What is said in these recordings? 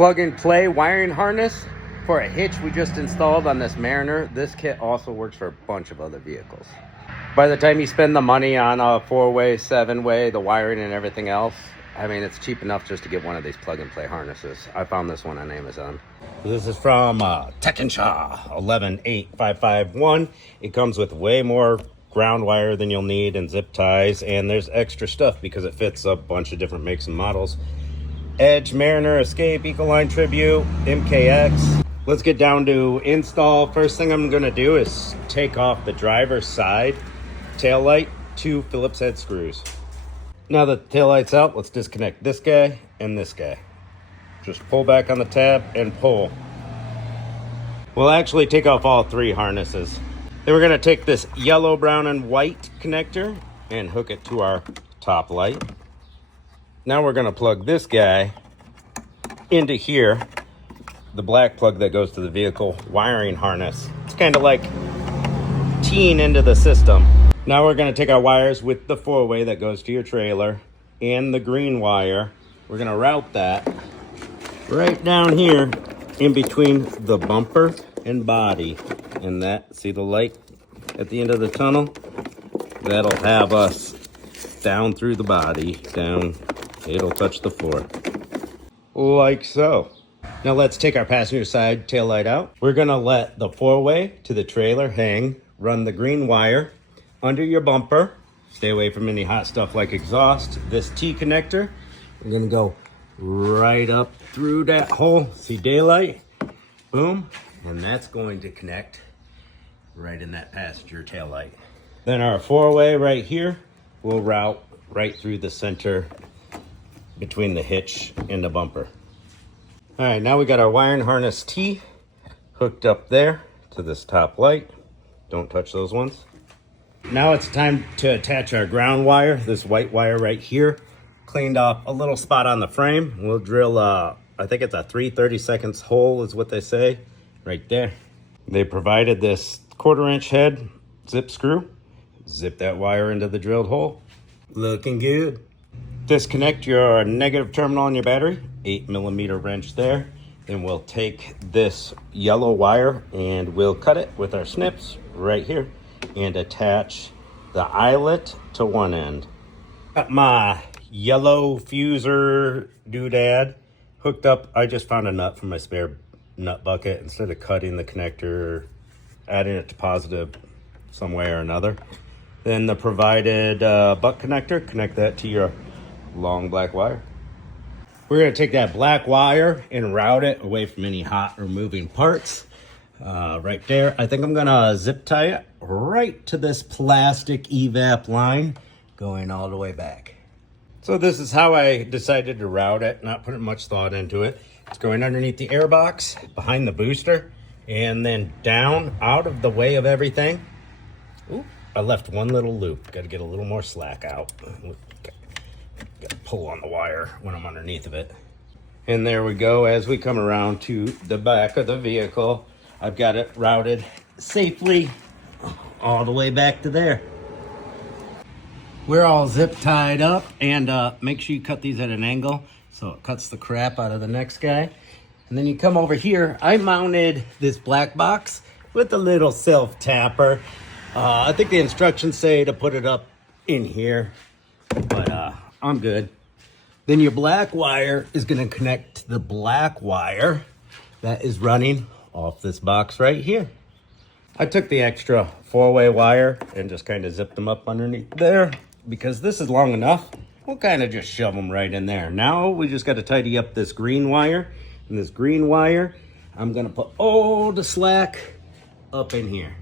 plug and play wiring harness for a hitch we just installed on this Mariner. This kit also works for a bunch of other vehicles. By the time you spend the money on a 4-way, 7-way, the wiring and everything else, I mean, it's cheap enough just to get one of these plug and play harnesses. I found this one on Amazon. This is from Tekonsha 118551. It comes with way more ground wire than you'll need and zip ties, and there's extra stuff because it fits a bunch of different makes and models. Edge, Mariner, Escape, Econoline, Tribute, MKX. Let's get down to install. First thing I'm gonna do is take off the driver's side tail light, 2 Phillips head screws. Now that the tail light's out, let's disconnect this guy and this guy. Just pull back on the tab and pull. We'll actually take off all 3 harnesses. Then we're gonna take this yellow, brown, and white connector and hook it to our top light. Now we're gonna plug this guy into here, the black plug that goes to the vehicle wiring harness. It's kind of like teeing into the system. Now we're gonna take our wires with the 4-way that goes to your trailer and the green wire. We're gonna route that right down here in between the bumper and body. And that, see the light at the end of the tunnel? That'll have us down through the body, down, it'll touch the floor. Like so. Now let's take our passenger side tail light out. We're gonna let the 4-way to the trailer hang, run the green wire under your bumper. Stay away from any hot stuff like exhaust. This T connector, we're gonna go right up through that hole. See daylight? Boom. And that's going to connect right in that passenger tail light. Then our 4-way right here will route right through the center between the hitch and the bumper. All right, now we got our wiring harness T hooked up there to this top light. Don't touch those ones. Now it's time to attach our ground wire, this white wire right here. Cleaned off a little spot on the frame. We'll drill, I think it's a 3/32 hole is what they say, right there. They provided this 1/4-inch head zip screw. Zip that wire into the drilled hole. Looking good. Disconnect your negative terminal on your battery, 8mm wrench there. Then we'll take this yellow wire and we'll cut it with our snips right here and attach the eyelet to one end. Got my yellow fuser doodad hooked up. I just found a nut from my spare nut bucket. Instead of cutting the connector, adding it to positive some way or another. Then the provided butt connector, connect that to your long black wire. We're gonna take that black wire and route it away from any hot or moving parts. Right there, I think I'm gonna zip tie it right to this plastic evap line going all the way back. So this is how I decided to route it, not putting much thought into it. It's going underneath the air box, behind the booster, and then down out of the way of everything. Ooh, I left one little loop. Got to get a little more slack out. Got to pull on the wire when I'm underneath of it. And there we go. As we come around to the back of the vehicle, I've got it routed safely all the way back to there. We're all zip tied up, and make sure you cut these at an angle so it cuts the crap out of the next guy. And then you come over here. I mounted this black box with a little self tapper. I think the instructions say to put it up in here, but I'm good. Then your black wire is going to connect to the black wire that is running off this box right here. I took the extra 4-way wire and just kind of zipped them up underneath there. Because this is long enough, we'll kind of just shove them right in there. Now we just got to tidy up this green wire. And this green wire, I'm going to put all the slack up in here.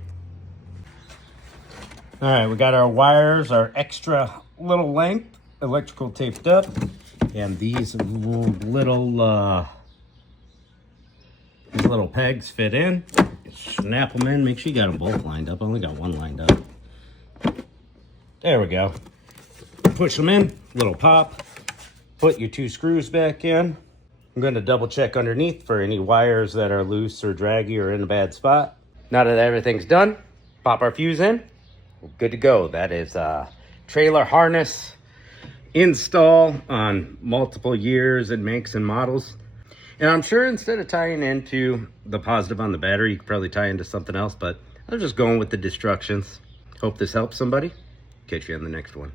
All right, we got our wires, our extra little length, electrical taped up. And these little pegs fit in. Snap them in, make sure you got them both lined up. I only got one lined up. There we go. Push them in, little pop. Put your 2 screws back in. I'm going to double check underneath for any wires that are loose or draggy or in a bad spot. Now that everything's done, pop our fuse in. We're good to go. That is trailer harness install on multiple years and makes and models. And I'm sure instead of tying into the positive on the battery, you could probably tie into something else, but I'm just going with the instructions. Hope this helps somebody. Catch you on the next one.